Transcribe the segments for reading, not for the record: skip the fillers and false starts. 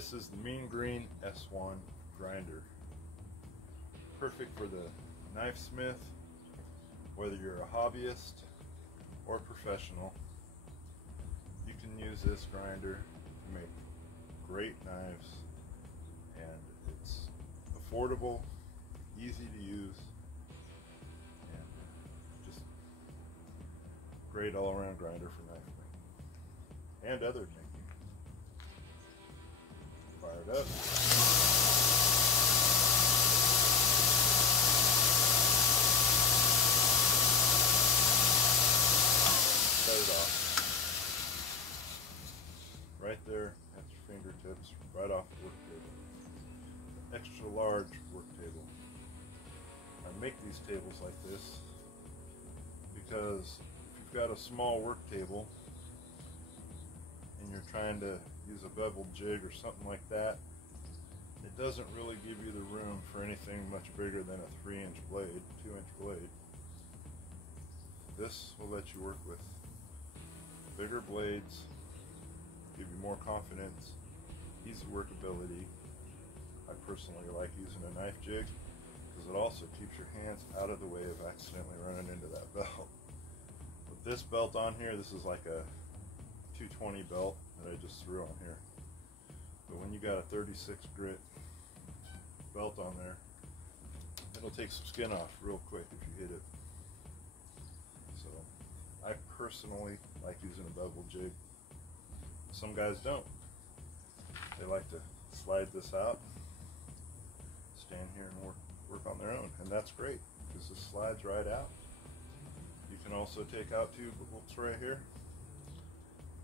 This is the Mean Green S1 grinder. Perfect for the knife smith, whether you're a hobbyist or professional. You can use this grinder to make great knives, and it's affordable, easy to use, and just great all-around grinder for knife making and other making. Fired up. Set it off. Right there at your fingertips, right off the work table. Extra large work table. I make these tables like this because if you've got a small work table and you're trying to use a beveled jig or something like that, it doesn't really give you the room for anything much bigger than a 3-inch blade, 2-inch blade. This will let you work with bigger blades, give you more confidence, easy workability. I personally like using a knife jig because it also keeps your hands out of the way of accidentally running into that belt. With this belt on here, this is like a 220 belt that I just threw on here. But when you got a 36 grit belt on there, it'll take some skin off real quick if you hit it. So I personally like using a bevel jig. Some guys don't. They like to slide this out, stand here and work on their own, and that's great because this slides right out. You can also take out two bolts right here,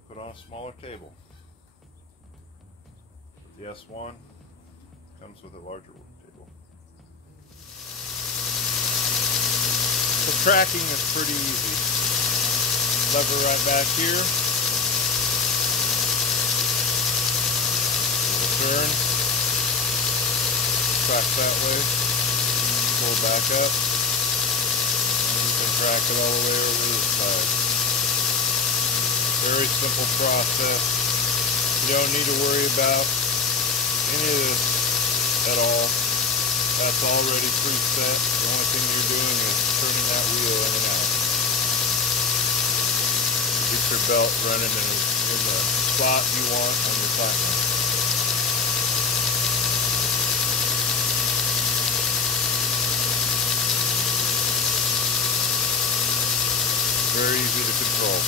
put on a smaller table. But the S1 comes with a larger work table. The tracking is pretty easy. Lever right back here. Turn. Track that way. Pull back up. And you can track it all the way over to this side. Very simple process. You don't need to worry about any of this at all. That's already preset. The only thing you're doing is turning that wheel in and out. Get your belt running in the spot you want on your timer. Very easy to control.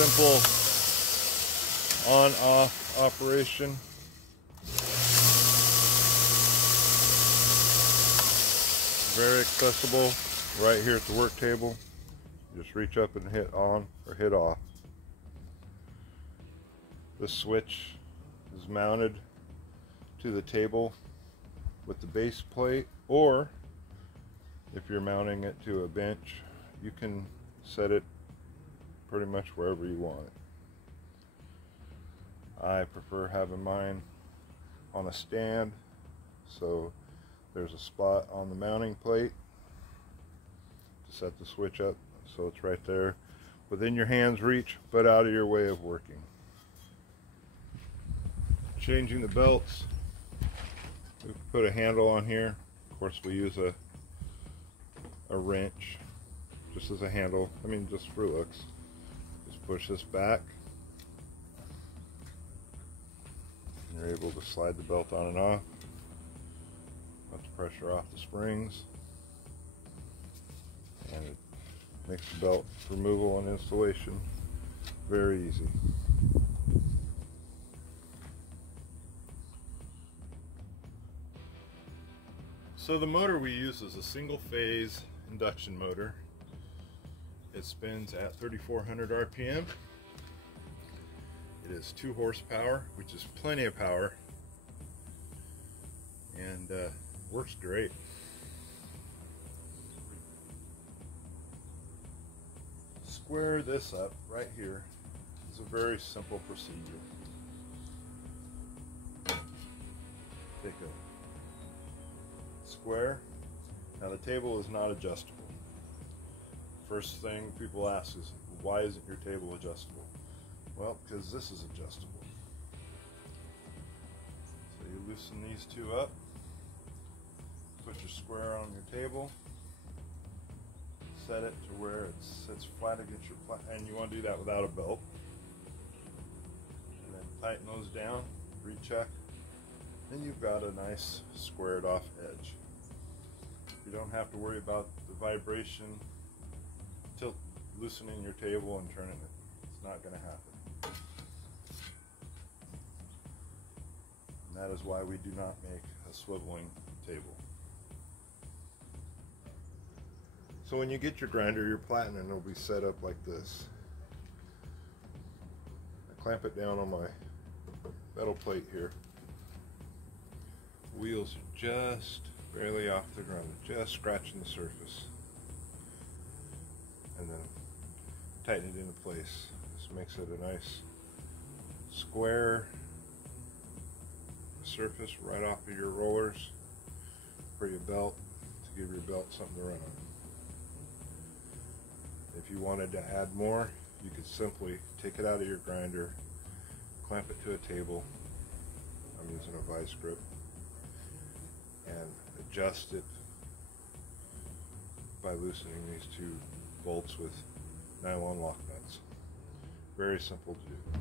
Simple on-off operation. Very accessible right here at the work table. Just reach up and hit on or hit off. The switch is mounted to the table with the base plate, or if you're mounting it to a bench, you can set it pretty much wherever you want it. I prefer having mine on a stand, so there's a spot on the mounting plate to set the switch up, so it's right there within your hand's reach but out of your way of working. Changing the belts, we put a handle on here. Of course, we use a wrench just as a handle, just for looks. Just push this back and you're able to slide the belt on and off. Let the pressure off the springs, and it makes the belt removal and installation very easy. So the motor we use is a single phase induction motor. It spins at 3,400 RPM. It is 2 horsepower, which is plenty of power, and works great. Square this up right here is a very simple procedure. Take a square. Now the table is not adjustable. First thing people ask is, why isn't your table adjustable? Well, because this is adjustable. So you loosen these two up, put your square on your table, set it to where it sits flat against your and you want to do that without a belt. And then tighten those down, recheck, and you've got a nice squared off edge. You don't have to worry about the vibration, loosening your table and turning it. It's not going to happen. And that is why we do not make a swiveling table. So when you get your grinder, your platen will be set up like this. I clamp it down on my metal plate here. Wheels are just barely off the ground, just scratching the surface. And then tighten it into place. This makes it a nice square surface right off of your rollers for your belt, to give your belt something to run on. If you wanted to add more, you could simply take it out of your grinder, clamp it to a table. I'm using a vice grip, and adjust it by loosening these two bolts with nylon lock nuts. Very simple to do.